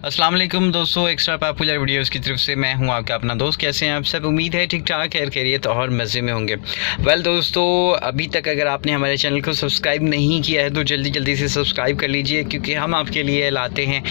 अस्सलाम वालेकुम दोस्तों, एक्स्ट्रा पॉपुलर वीडियोस की तरफ से मैं हूं आपका अपना दोस्त। कैसे हैं आप सब? उम्मीद है ठीक ठाक खैर खैरियत और मज़े में होंगे। वेल दोस्तों, अभी तक अगर आपने हमारे चैनल को सब्सक्राइब नहीं किया है तो जल्दी से सब्सक्राइब कर लीजिए, क्योंकि हम आपके लिए लाते हैं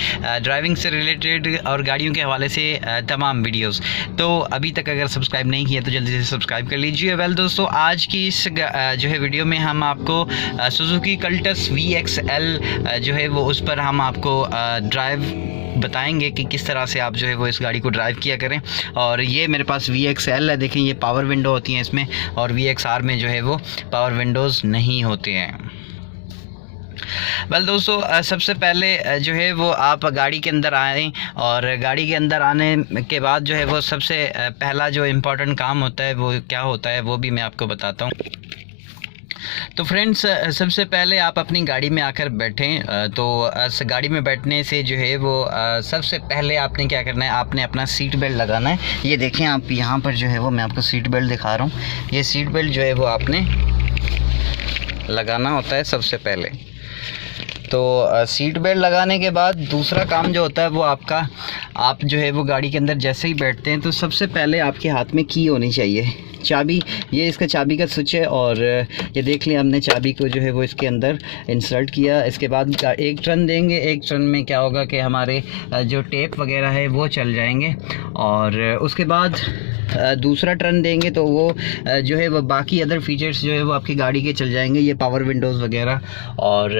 ड्राइविंग से रिलेटेड और गाड़ियों के हवाले से तमाम वीडियोज़। तो अभी तक अगर सब्सक्राइब नहीं किया तो जल्दी से सब्सक्राइब कर लीजिए। वेल दोस्तों, आज की इस जो है वीडियो में हम आपको सुजुकी कल्टस VXL जो है वो उस पर हम आपको ड्राइव बताएंगे कि किस तरह से आप जो है वो इस गाड़ी को ड्राइव किया करें। और ये मेरे पास VXL है, देखें ये पावर विंडो होती हैं इसमें, और VXR में जो है वो पावर विंडोज़ नहीं होते हैं। वेल दोस्तों, सबसे पहले जो है वो आप गाड़ी के अंदर आएँ, और गाड़ी के अंदर आने के बाद जो है वो सबसे पहला जो इम्पोर्टेंट काम होता है वो क्या होता है वो भी मैं आपको बताता हूँ। तो फ्रेंड्स, सबसे पहले आप अपनी गाड़ी में आकर बैठें। तो गाड़ी में बैठने से जो है वो सबसे पहले आपने क्या करना है, आपने अपना सीट बेल्ट लगाना है। ये देखें आप यहाँ पर जो है वो मैं आपको सीट बेल्ट दिखा रहा हूँ। ये सीट बेल्ट जो है वो आपने लगाना होता है सबसे पहले। तो सीट बेल्ट लगाने के बाद दूसरा काम जो होता है वो आपका, आप जो है वो गाड़ी के अंदर जैसे ही बैठते हैं तो सबसे पहले आपके हाथ में की होनी चाहिए, चाबी। ये इसका चाबी का स्विच है, और ये देख लिया हमने चाबी को जो है वो इसके अंदर इंसर्ट किया। इसके बाद एक टर्न देंगे, एक टर्न में क्या होगा कि हमारे जो टेप वगैरह है वो चल जाएंगे, और उसके बाद दूसरा टर्न देंगे तो वो जो है वो बाकी अदर फीचर्स जो है वो आपकी गाड़ी के चल जाएंगे। ये पावर विंडोज़ वगैरह और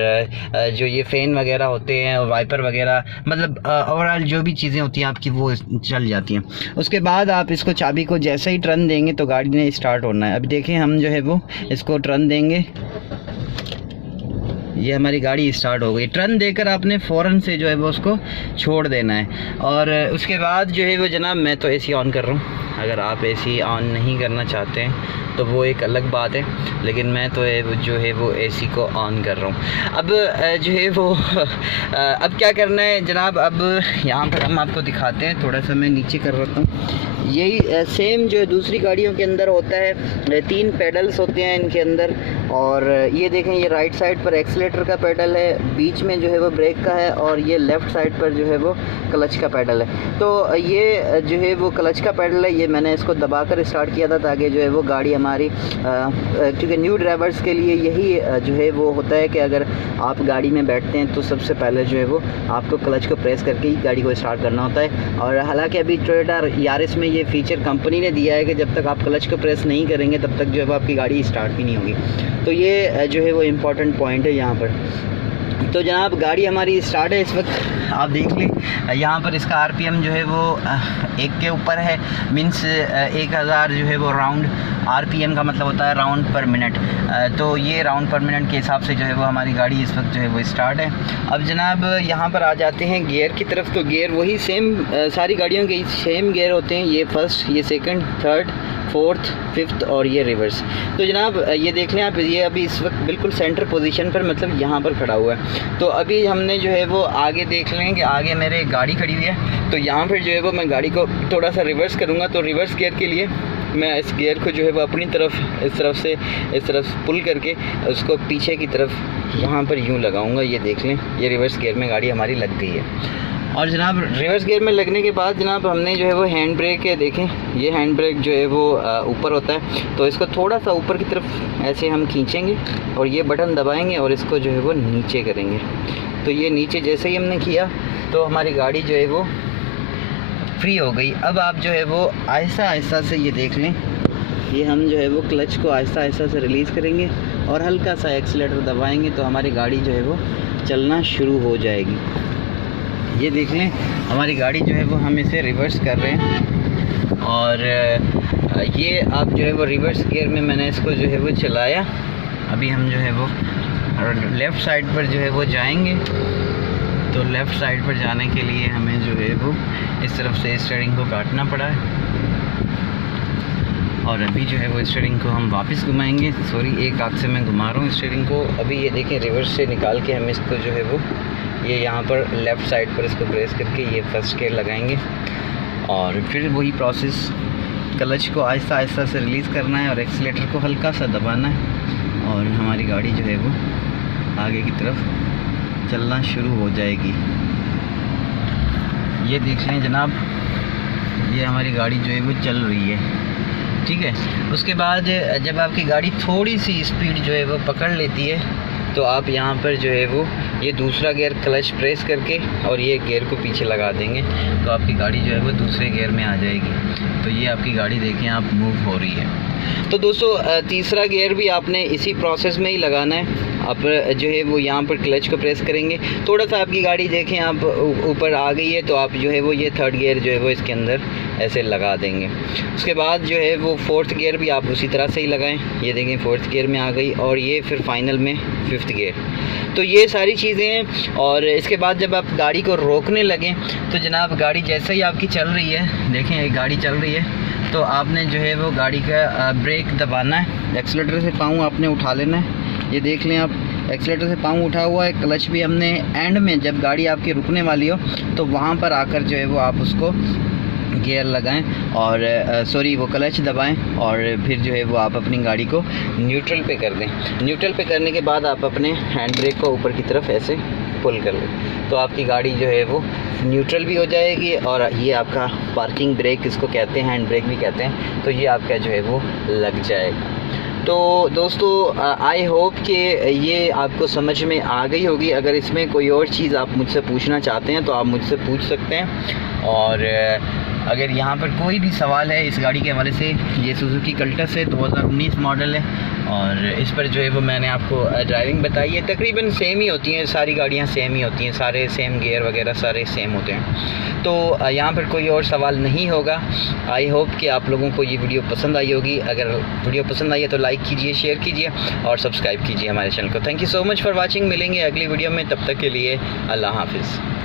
जो ये फ़ैन वगैरह होते हैं, वाइपर वगैरह, मतलब ओवरऑल जो भी चीज़ें होती हैं आपकी वो चल जाती हैं। उसके बाद आप इसको चाबी को जैसे ही टर्न देंगे तो गाड़ी ने स्टार्ट होना है। अब देखें हम जो है वो इसको टर्न देंगे, ये हमारी गाड़ी स्टार्ट हो गई। टर्न देकर आपने फ़ौरन से जो है वो उसको छोड़ देना है। और उसके बाद जो है वो जनाब, मैं तो AC ऑन कर रहा हूँ, अगर आप AC ऑन नहीं करना चाहते हैं तो वो एक अलग बात है, लेकिन मैं तो जो है वो AC को ऑन कर रहा हूँ। अब जो है वो अब क्या करना है जनाब, अब यहाँ पर हम आपको दिखाते हैं। थोड़ा सा मैं नीचे कर रहा हूँ। यही सेम जो दूसरी गाड़ियों के अंदर होता है, 3 पेडल्स होते हैं इनके अंदर। और ये देखें, ये राइट साइड पर एक्सीलेटर का पेडल है, बीच में जो है वो ब्रेक का है, और ये लेफ़्ट साइड पर जो है वो क्लच का पेडल है। तो ये जो है वो क्लच का पेडल है, ये मैंने इसको दबाकर स्टार्ट किया था ताकि जो है वो गाड़ी हमारी, क्योंकि न्यू ड्राइवर्स के लिए यही जो है वो होता है कि अगर आप गाड़ी में बैठते हैं तो सबसे पहले जो है वो आपको क्लच को प्रेस करके ही गाड़ी को स्टार्ट करना होता है। और हालांकि अभी टोयोटा यारिस में ये फीचर कंपनी ने दिया है कि जब तक आप क्लच को प्रेस नहीं करेंगे तब तक जो है वो आपकी गाड़ी स्टार्ट भी नहीं होगी। तो ये जो है वो इम्पोर्टेंट पॉइंट है यहाँ पर। तो जनाब, गाड़ी हमारी स्टार्ट है इस वक्त, आप देख लें यहाँ पर इसका RPM जो है वो 1 के ऊपर है, मीन्स 1000 जो है वो राउंड। RPM का मतलब होता है राउंड पर मिनट। तो ये राउंड पर मिनट के हिसाब से जो है वो हमारी गाड़ी इस वक्त जो है वो स्टार्ट है। अब जनाब यहाँ पर आ जाते हैं गियर की तरफ। तो गियर वही सेम, सारी गाड़ियों के सेम गियर होते हैं, ये फर्स्ट, ये सेकंड, थर्ड, फोर्थ, फिफ्थ और ये रिवर्स। तो जनाब ये देख लें आप, ये अभी इस वक्त बिल्कुल सेंटर पोजीशन पर, मतलब यहाँ पर खड़ा हुआ है। तो अभी हमने जो है वो आगे देख लें कि आगे मेरे गाड़ी खड़ी हुई है। तो यहाँ पर जो है वो मैं गाड़ी को थोड़ा सा रिवर्स करूँगा। तो रिवर्स गियर के लिए मैं इस गियर को जो है वो अपनी तरफ इस तरफ पुल करके उसको पीछे की तरफ यहाँ पर यूँ लगाऊँगा। ये देख लें, ये रिवर्स गियर में गाड़ी हमारी लग गई है। और जनाब रिवर्स गियर में लगने के बाद जनाब हमने जो है वो हैंड ब्रेक है, देखें ये हैंड ब्रेक जो है वो ऊपर होता है। तो इसको थोड़ा सा ऊपर की तरफ ऐसे हम खींचेंगे और ये बटन दबाएंगे और इसको जो है वो नीचे करेंगे। तो ये नीचे जैसे ही हमने किया तो हमारी गाड़ी जो है वो फ्री हो गई। अब आप जो है वो आहिस्ता से ये देख लें, ये हम जो है वो क्लच को आहिस्ता से रिलीज़ करेंगे और हल्का सा एक्सीलेटर दबाएंगे तो हमारी गाड़ी जो है वो चलना शुरू हो जाएगी। ये देख लें हमारी गाड़ी जो है वो हम इसे रिवर्स कर रहे हैं। और ये आप जो है वो रिवर्स गियर में मैंने इसको जो है वो चलाया। अभी हम जो है वो लेफ़्ट साइड पर जो है वो जाएंगे। तो लेफ़्ट साइड पर जाने के लिए हमें जो है वो इस तरफ से स्टीयरिंग को काटना पड़ा है, और अभी जो है वो स्टीयरिंग को हम वापस घुमाएंगे। सॉरी, एक हाथ से मैं घुमा रहा हूँ स्टीयरिंग को। अभी ये देखें, रिवर्स से निकाल के हम इसको जो है वो ये यहाँ पर लेफ़्ट साइड पर इसको प्रेस करके ये फर्स्ट गियर लगाएंगे, और फिर वही प्रोसेस, क्लच को आहिस्ता से रिलीज़ करना है और एक्सीलेटर को हल्का सा दबाना है, और हमारी गाड़ी जो है वो आगे की तरफ चलना शुरू हो जाएगी। ये देख लें जनाब, ये हमारी गाड़ी जो है वो चल रही है, ठीक है। उसके बाद जब आपकी गाड़ी थोड़ी सी स्पीड जो है वो पकड़ लेती है तो आप यहाँ पर जो है वो ये दूसरा गियर क्लच प्रेस करके और ये गियर को पीछे लगा देंगे तो आपकी गाड़ी जो है वो दूसरे गियर में आ जाएगी। तो ये आपकी गाड़ी देखें आप मूव हो रही है। तो दोस्तों तीसरा गियर भी आपने इसी प्रोसेस में ही लगाना है। आप जो है वो यहाँ पर क्लच को प्रेस करेंगे, थोड़ा सा आपकी गाड़ी देखें आप ऊपर आ गई है तो आप जो है वो ये थर्ड गियर जो है वो इसके अंदर ऐसे लगा देंगे। उसके बाद जो है वो फोर्थ गियर भी आप उसी तरह से ही लगाएं। ये देखें फोर्थ गियर में आ गई और ये फिर फाइनल में फिफ्थ गियर। तो ये सारी चीज़ें हैं। और इसके बाद जब आप गाड़ी को रोकने लगें तो जनाब गाड़ी जैसे ही आपकी चल रही है, देखें गाड़ी चल रही है तो आपने जो है वो गाड़ी का ब्रेक दबाना है, एक्सीलेटर से पाँव आपने उठा लेना है। ये देख लें आप, एक्सीलेटर से पाँव उठा हुआ है। क्लच भी हमने एंड में जब गाड़ी आपकी रुकने वाली हो तो वहाँ पर आकर जो है वो आप उसको गियर लगाएं और सॉरी वो क्लच दबाएं और फिर जो है वो आप अपनी गाड़ी को न्यूट्रल पे कर दें। न्यूट्रल पे करने के बाद आप अपने हैंड ब्रेक को ऊपर की तरफ ऐसे पुल कर लें तो आपकी गाड़ी जो है वो न्यूट्रल भी हो जाएगी और ये आपका पार्किंग ब्रेक इसको कहते हैं, हैंड ब्रेक भी कहते हैं, तो ये आपका जो है वो लग जाएगा। तो दोस्तों आई होप कि ये आपको समझ में आ गई होगी। अगर इसमें कोई और चीज़ आप मुझसे पूछना चाहते हैं तो आप मुझसे पूछ सकते हैं। और अगर यहाँ पर कोई भी सवाल है इस गाड़ी के हवाले से, ये सुजुकी कल्टस है, 2019 मॉडल है और इस पर जो है वो मैंने आपको ड्राइविंग बताई है। तकरीबन सेम ही होती हैं, सारी गाड़ियाँ सेम ही होती हैं, सारे सेम गियर वगैरह सारे सेम होते हैं। तो यहाँ पर कोई और सवाल नहीं होगा। आई होप कि आप लोगों को ये वीडियो पसंद आई होगी। अगर वीडियो पसंद आई है तो लाइक कीजिए, शेयर कीजिए और सब्सक्राइब कीजिए हमारे चैनल को। Thank you so much for watching. मिलेंगे अगली वीडियो में, तब तक के लिए अल्लाह हाफिज़।